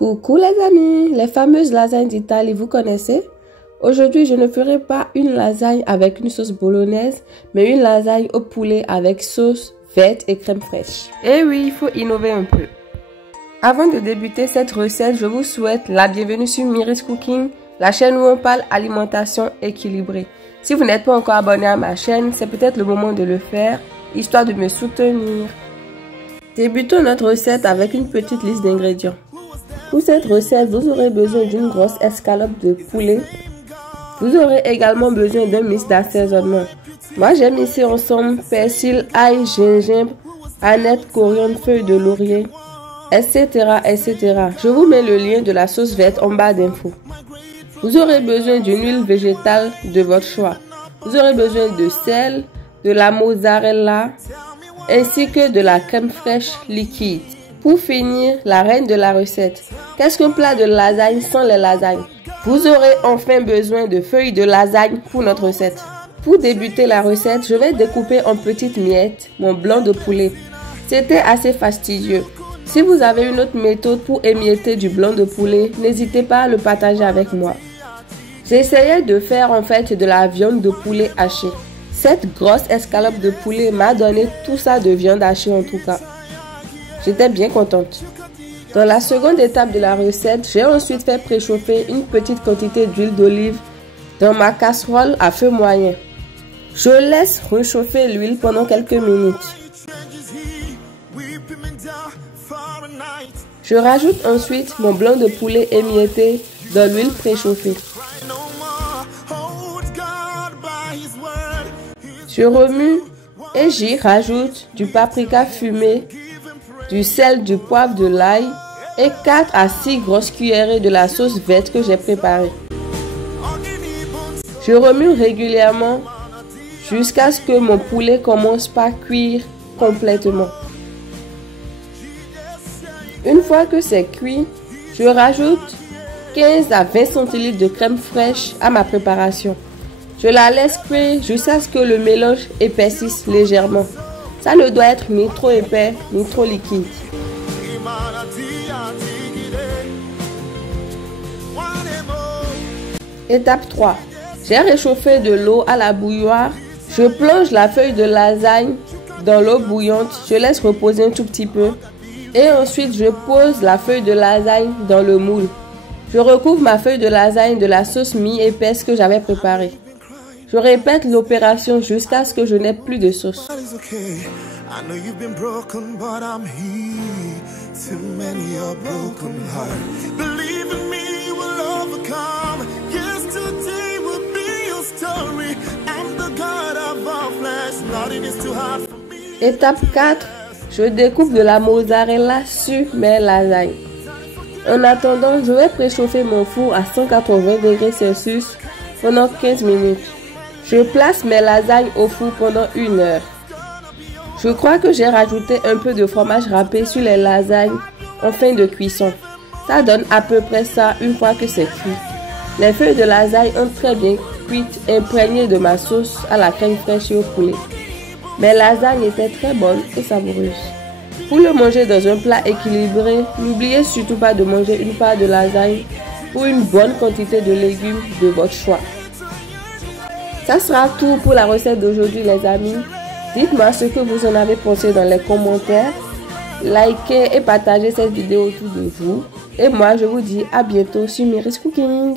Coucou les amis, les fameuses lasagnes d'Italie, vous connaissez? Aujourd'hui, je ne ferai pas une lasagne avec une sauce bolognaise, mais une lasagne au poulet avec sauce verte et crème fraîche. Et oui, il faut innover un peu. Avant de débuter cette recette, je vous souhaite la bienvenue sur Myris Cooking, la chaîne où on parle alimentation équilibrée. Si vous n'êtes pas encore abonné à ma chaîne, c'est peut-être le moment de le faire, histoire de me soutenir. Débutons notre recette avec une petite liste d'ingrédients. Pour cette recette, vous aurez besoin d'une grosse escalope de poulet. Vous aurez également besoin d'un mix d'assaisonnement. Moi, j'ai mis ici ensemble persil, ail, gingembre, aneth, coriandre, feuilles de laurier, etc., etc. Je vous mets le lien de la sauce verte en bas d'infos. Vous aurez besoin d'une huile végétale de votre choix. Vous aurez besoin de sel, de la mozzarella, ainsi que de la crème fraîche liquide. Pour finir, la reine de la recette. Qu'est-ce qu'un plat de lasagne sans les lasagnes? Vous aurez enfin besoin de feuilles de lasagne pour notre recette. Pour débuter la recette, je vais découper en petites miettes mon blanc de poulet. C'était assez fastidieux. Si vous avez une autre méthode pour émietter du blanc de poulet, n'hésitez pas à le partager avec moi. J'essayais de faire en fait de la viande de poulet hachée. Cette grosse escalope de poulet m'a donné tout ça de viande hachée en tout cas. J'étais bien contente. Dans la seconde étape de la recette, j'ai ensuite fait préchauffer une petite quantité d'huile d'olive dans ma casserole à feu moyen. Je laisse réchauffer l'huile pendant quelques minutes. Je rajoute ensuite mon blanc de poulet émietté dans l'huile préchauffée. Je remue et j'y rajoute du paprika fumé, du sel, du poivre, de l'ail et 4 à 6 grosses cuillerées de la sauce verte que j'ai préparée. Je remue régulièrement jusqu'à ce que mon poulet commence par cuire complètement. Une fois que c'est cuit, je rajoute 15 à 20 centilitres de crème fraîche à ma préparation. Je la laisse cuire jusqu'à ce que le mélange épaississe légèrement. Ça ne doit être ni trop épais, ni trop liquide. Étape 3. J'ai réchauffé de l'eau à la bouilloire. Je plonge la feuille de lasagne dans l'eau bouillante. Je laisse reposer un tout petit peu. Et ensuite, je pose la feuille de lasagne dans le moule. Je recouvre ma feuille de lasagne de la sauce mi-épaisse que j'avais préparée. Je répète l'opération jusqu'à ce que je n'ai plus de sauce. Étape 4. Je découpe de la mozzarella sur mes lasagnes. En attendant, je vais préchauffer mon four à 180 degrés Celsius pendant 15 minutes. Je place mes lasagnes au four pendant 1 heure. Je crois que j'ai rajouté un peu de fromage râpé sur les lasagnes en fin de cuisson. Ça donne à peu près ça une fois que c'est cuit. Les feuilles de lasagne ont très bien cuites, imprégnées de ma sauce à la crème fraîche et au poulet. Mes lasagnes étaient très bonnes et savoureuses. Pour le manger dans un plat équilibré, n'oubliez surtout pas de manger une part de lasagne ou une bonne quantité de légumes de votre choix. Ça sera tout pour la recette d'aujourd'hui les amis. Dites-moi ce que vous en avez pensé dans les commentaires. Likez et partagez cette vidéo autour de vous. Et moi je vous dis à bientôt sur Myris Cooking.